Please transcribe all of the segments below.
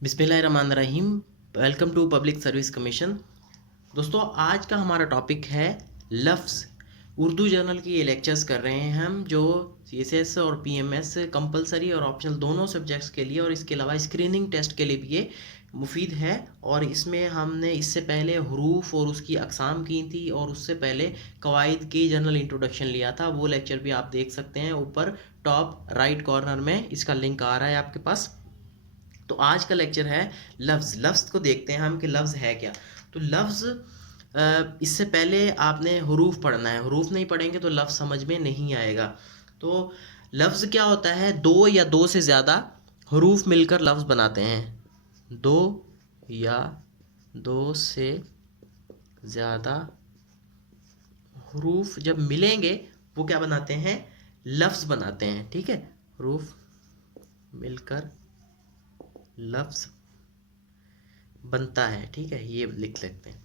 बिस्मिल्लाहिर्रहमानिर्रहीम। Welcome to public service commission. दोस्तों, आज का हमारा टॉपिक है लफ्ज़। उर्दू जर्नल की ये लेक्चर्स कर रहे हैं हम, जो सीएसएस और पीएमएस कंपलसरी और ऑप्शनल दोनों सब्जेक्ट्स के लिए और इसके अलावा स्क्रीनिंग टेस्ट के लिए भी ये मुफीद है। और इसमें हमने इससे पहले हरूफ और उसकी अक़साम की थी, और उससे पहले कवाइद की जनरल इंट्रोडक्शन लिया था। वो लेक्चर भी आप देख सकते हैं, ऊपर टॉप राइट कॉर्नर में इसका लिंक आ रहा है आपके पास। तो आज का लेक्चर है लफ्ज़। लफ्ज़ को देखते हैं हम कि लफ्ज़ है क्या। तो लफ्ज़, इससे पहले आपने हरूफ पढ़ना है। हरूफ नहीं पढ़ेंगे तो लफ्ज़ समझ में नहीं आएगा। तो लफ्ज़ क्या होता है? दो या दो से ज़्यादा हरूफ मिलकर लफ्ज़ बनाते हैं। दो या दो से ज़्यादा हरूफ जब मिलेंगे वो क्या बनाते हैं? लफ्ज़ बनाते हैं। ठीक है, हरूफ मिलकर लफ्ज़ बनता है। ठीक है, ये लिख लेते हैं।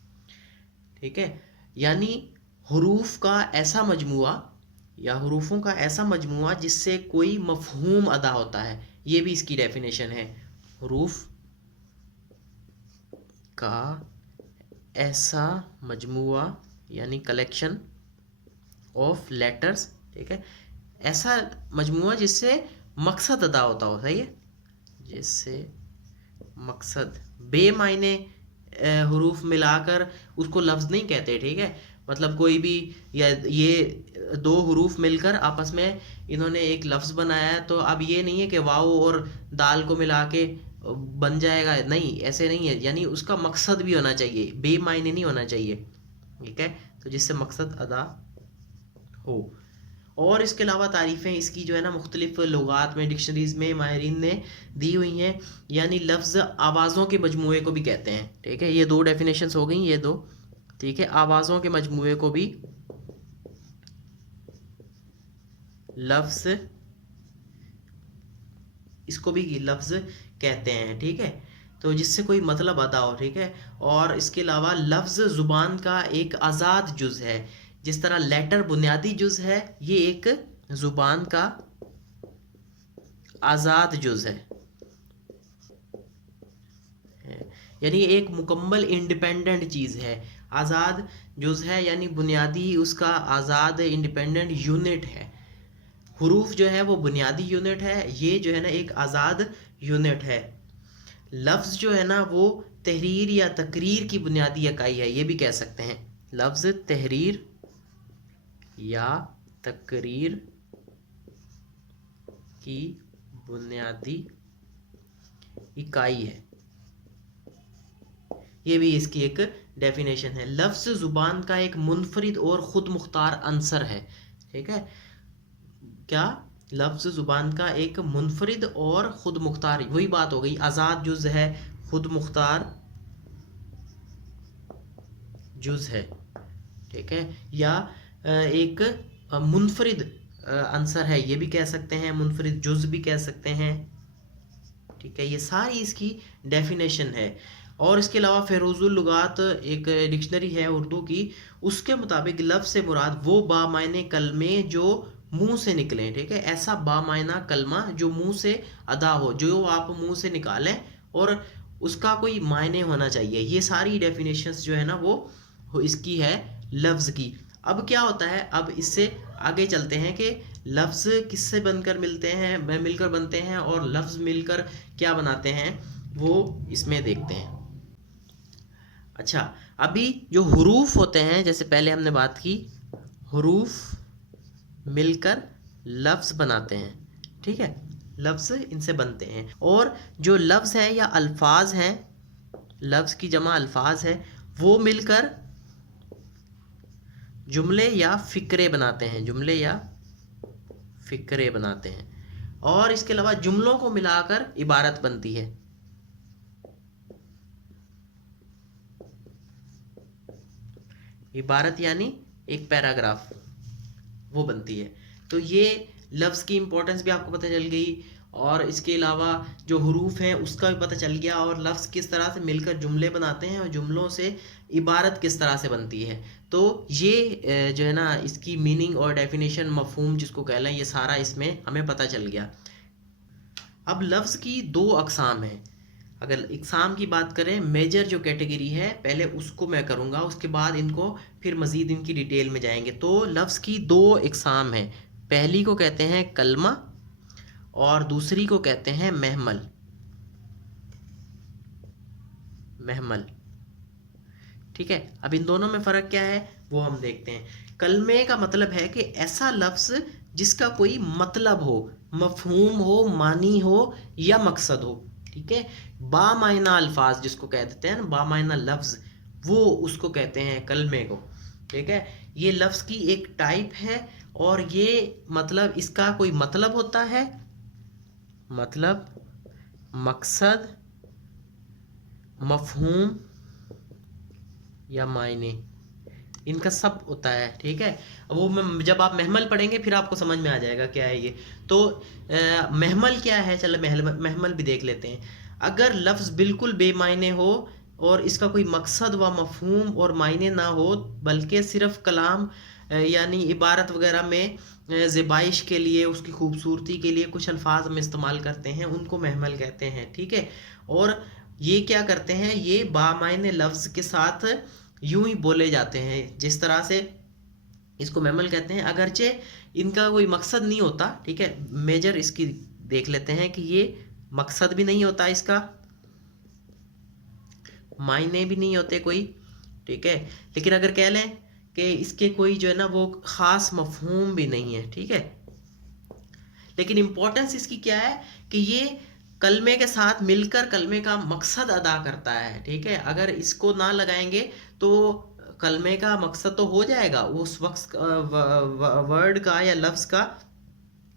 ठीक है, यानी हरूफ का ऐसा मजमुआ या हरूफों का ऐसा मजमुआ जिससे कोई मफहूम अदा होता है, ये भी इसकी डेफिनेशन है। हरूफ का ऐसा मजमुआ यानी कलेक्शन ऑफ लेटर्स। ठीक है, ऐसा मजमुआ जिससे मकसद अदा होता हो। सही है, जिससे मकसद। बेमायने हरूफ मिलाकर उसको लफ्ज़ नहीं कहते। ठीक है, मतलब कोई भी, या ये दो हरूफ मिलकर आपस में इन्होंने एक लफ्ज़ बनाया है, तो अब ये नहीं है कि वाव और दाल को मिला के बन जाएगा। नहीं, ऐसे नहीं है। यानी उसका मकसद भी होना चाहिए, बेमायने नहीं होना चाहिए। ठीक है, तो जिससे मकसद अदा हो। और इसके अलावा तारीफ़ें इसकी जो है ना मुख्तलिफ लुगात में, डिक्शनरीज़ में माहिरीन ने दी हुई हैं। यानी लफ्ज़ आवाज़ों के मजमूए को भी कहते हैं। ठीक है, ये दो डेफिनेशंस हो गई, ये दो। ठीक है, आवाज़ों के मजमूए को भी लफ्ज़, इसको भी लफ्ज़ कहते हैं। ठीक है, तो जिससे कोई मतलब अदा हो। ठीक है, और इसके अलावा लफ्ज़ ज़ुबान का एक आज़ाद जुज़ है। जिस तरह लेटर बुनियादी जुज़ है, ये एक ज़ुबान का आज़ाद जुज़ है। यानी एक मुकम्मल इंडिपेंडेंट चीज़ है। आज़ाद जुज़ है यानी बुनियादी, उसका आज़ाद इंडिपेंडेंट यूनिट है। हरूफ जो है वो बुनियादी यूनिट है, ये जो है ना एक आज़ाद यूनिट है। लफ्ज़ जो है ना वो तहरीर या तकरीर की बुनियादी इकाई है, ये भी कह सकते हैं। लफ्ज़ तहरीर या तकरीर की बुनियादी इकाई है, ये भी इसकी एक डेफिनेशन है। लफ्ज़ ज़ुबान का एक मुनफरिद और ख़ुद मुख्तार अंसर है। ठीक है, क्या? लफ्ज़ ज़ुबान का एक मुनफरिद और ख़ुद मुख्तार, वही बात हो गई, आज़ाद जुज़ है, ख़ुद मुख्तार जुज़ है। ठीक है, या एक मुनफरिद अंसर है, ये भी कह सकते हैं, मुनफरिद जुज़ भी कह सकते हैं। ठीक है, ये सारी इसकी डेफिनेशन है। और इसके अलावा फ़ेरोज़ुल लुगात एक डिक्शनरी है उर्दू की, उसके मुताबिक लफ्ज़ से मुराद वो बामायने कलमे जो मुंह से निकलें। ठीक है, ऐसा बामायना कलमा जो मुंह से अदा हो, जो आप मुंह से निकालें और उसका कोई मायने होना चाहिए। ये सारी डेफिनेशंस जो है ना वो इसकी है लफ्ज़ की। अब क्या होता है, अब इससे आगे चलते हैं कि लफ्ज़ किससे बनकर मिलकर बनते हैं, और लफ्ज़ मिलकर क्या बनाते हैं, वो इसमें देखते हैं। अच्छा, अभी जो हरूफ होते हैं, जैसे पहले हमने बात की, हरूफ मिलकर लफ्ज़ बनाते हैं। ठीक है, लफ्ज़ इनसे बनते हैं। और जो लफ्ज़ हैं या अल्फाज हैं, लफ्ज़ की जमा अल्फाज है, वो मिलकर जुमले या फ़िक्रे बनाते हैं। जुमले या फ़िक्रे बनाते हैं। और इसके अलावा जुमलों को मिलाकर इबारत बनती है। इबारत यानी एक पैराग्राफ, वो बनती है। तो ये लफ्ज़ की इम्पोर्टेंस भी आपको पता चल गई, और इसके अलावा जो हरूफ हैं उसका भी पता चल गया, और लफ्ज़ किस तरह से मिलकर जुमले बनाते हैं और जुमलों से इबारत किस तरह से बनती है। तो ये जो है ना इसकी मीनिंग और डेफिनेशन, मफहूम जिसको कहलाएं, ये सारा इसमें हमें पता चल गया। अब लफ्ज़ की दो अक़साम हैं। अगर एग्ज़ाम की बात करें, मेजर जो कैटेगरी है पहले उसको मैं करूँगा, उसके बाद इनको फिर मज़ीद इनकी डिटेल में जाएंगे। तो लफ्ज़ की दो इकसाम हैं, पहली को कहते हैं कलमा और दूसरी को कहते हैं महमल। महमल, ठीक है। अब इन दोनों में फ़र्क क्या है वो हम देखते हैं। कलमे का मतलब है कि ऐसा लफ्ज़ जिसका कोई मतलब हो, मफहूम हो, मानी हो या मकसद हो, ठीक है। बामायना अल्फाज जिसको कह देते हैं ना, बामायना लफ्ज़, वो उसको कहते हैं कलमे को, ठीक है। ये लफ्ज़ की एक टाइप है और ये मतलब इसका कोई मतलब होता है, मतलब, मकसद, मफहूम या मायने, इनका सब होता है, ठीक है। वो जब आप महमल पढ़ेंगे फिर आपको समझ में आ जाएगा क्या है ये। तो महमल क्या है, चलो महमल भी देख लेते हैं। अगर लफ्ज़ बिल्कुल बेमायने हो और इसका कोई मकसद व मफहूम और मायने ना हो, बल्कि सिर्फ कलाम यानी इबारत वगैरह में ज़बाइश के लिए, उसकी खूबसूरती के लिए कुछ अल्फाज हम इस्तेमाल करते हैं, उनको महमल कहते हैं, ठीक है। और ये क्या करते हैं, ये बामायने लफ्ज़ के साथ यूं ही बोले जाते हैं, जिस तरह से इसको महमल कहते हैं, अगरचे इनका कोई मकसद नहीं होता, ठीक है। मेजर इसकी देख लेते हैं कि ये मकसद भी नहीं होता इसका, मायने भी नहीं होते कोई, ठीक है। लेकिन अगर कह लें कि इसके कोई जो है ना वो ख़ास मफहूम भी नहीं है, ठीक है। लेकिन इम्पोर्टेंस इसकी क्या है कि ये कलमे के साथ मिलकर कलमे का मकसद अदा करता है, ठीक है। अगर इसको ना लगाएंगे तो कलमे का मकसद तो हो जाएगा, उस वक्त वर्ड का या लफ्ज़ का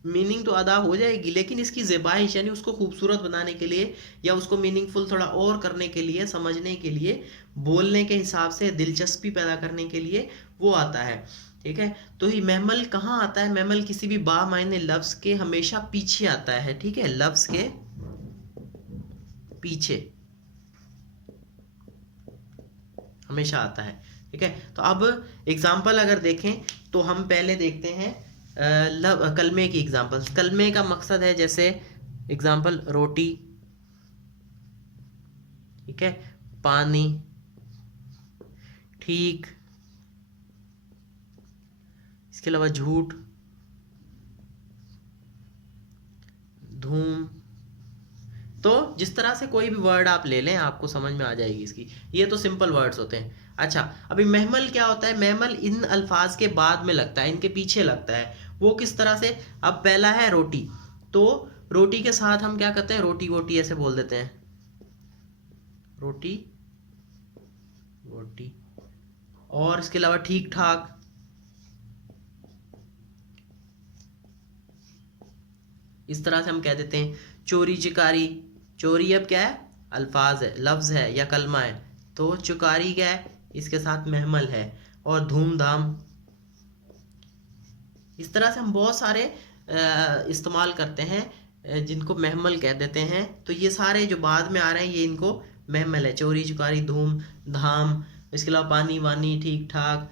मीनिंग तो अदा हो जाएगी, लेकिन इसकी ज़बाइश यानी उसको खूबसूरत बनाने के लिए या उसको मीनिंगफुल थोड़ा और करने के लिए, समझने के लिए, बोलने के हिसाब से दिलचस्पी पैदा करने के लिए वो आता है, ठीक है। तो ये महमल कहाँ आता है, महमल किसी भी बामायने लफ्ज़ के हमेशा पीछे आता है, ठीक है, लफ्ज़ के पीछे हमेशा आता है, ठीक है। तो अब एग्जाम्पल अगर देखें तो हम पहले देखते हैं कलमे की एग्जाम्पल। कलमे का मकसद है, जैसे एग्जाम्पल रोटी, ठीक है, पानी, ठीक, इसके अलावा झूठ, धूम। तो जिस तरह से कोई भी वर्ड आप ले लें आपको समझ में आ जाएगी इसकी, ये तो सिंपल वर्ड्स होते हैं। अच्छा, अभी महमल क्या होता है, महमल इन अल्फाज के बाद में लगता है, इनके पीछे लगता है। वो किस तरह से, अब पहला है रोटी, तो रोटी के साथ हम क्या करते हैं, रोटी वोटी ऐसे बोल देते हैं, रोटी वोटी। और इसके अलावा ठीक ठाक, इस तरह से हम कह देते हैं। चोरी चिकारी, चोरी अब क्या है, अल्फाज है, लफ्ज़ है या कलमा है, तो चुकारी क्या है, इसके साथ महमल है। और धूमधाम, इस तरह से हम बहुत सारे इस्तेमाल करते हैं जिनको महमल कह देते हैं। तो ये सारे जो बाद में आ रहे हैं ये इनको महमल है, चोरी चुकारी, धूम धाम, इसके अलावा पानी वानी, ठीक ठाक,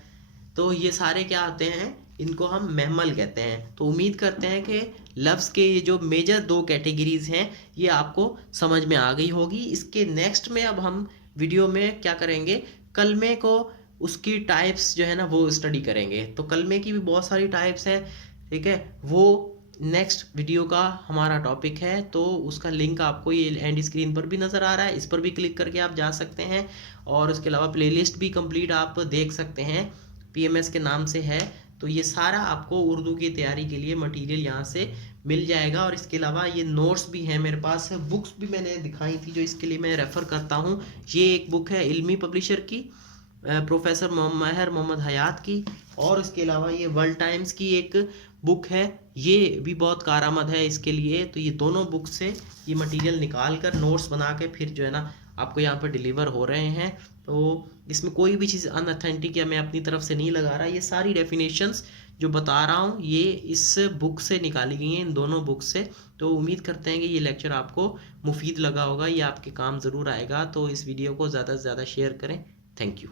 तो ये सारे क्या होते हैं, इनको हम महमल कहते हैं। तो उम्मीद करते हैं कि लफ्ज़ के ये जो मेजर दो कैटेगरीज हैं ये आपको समझ में आ गई होगी। इसके नेक्स्ट में अब हम वीडियो में क्या करेंगे, कलमे को, उसकी टाइप्स जो है ना वो स्टडी करेंगे। तो कलमे की भी बहुत सारी टाइप्स हैं, ठीक है, वो नेक्स्ट वीडियो का हमारा टॉपिक है। तो उसका लिंक आपको ये एंड स्क्रीन पर भी नज़र आ रहा है, इस पर भी क्लिक करके आप जा सकते हैं। और उसके अलावा प्लेलिस्ट भी कंप्लीट आप देख सकते हैं, PMS के नाम से है। तो ये सारा आपको उर्दू की तैयारी के लिए मटेरियल यहाँ से मिल जाएगा। और इसके अलावा ये नोट्स भी हैं मेरे पास, बुक्स भी मैंने दिखाई थी जो इसके लिए मैं रेफ़र करता हूँ। ये एक बुक है इल्मी पब्लिशर की, प्रोफेसर महर मोहम्मद हयात की, और इसके अलावा ये वर्ल्ड टाइम्स की एक बुक है, ये भी बहुत कारआमद है इसके लिए। तो ये दोनों बुक से ये मटेरियल निकाल कर नोट्स बना के फिर जो है ना आपको यहाँ पर डिलीवर हो रहे हैं। तो इसमें कोई भी चीज़ अनऑथेंटिक या मैं अपनी तरफ से नहीं लगा रहा, ये सारी डेफिनेशंस जो बता रहा हूँ ये इस बुक से निकाली गई हैं, इन दोनों बुक से। तो उम्मीद करते हैं कि ये लेक्चर आपको मुफीद लगा होगा, ये आपके काम ज़रूर आएगा। तो इस वीडियो को ज़्यादा से ज़्यादा शेयर करें। Thank you.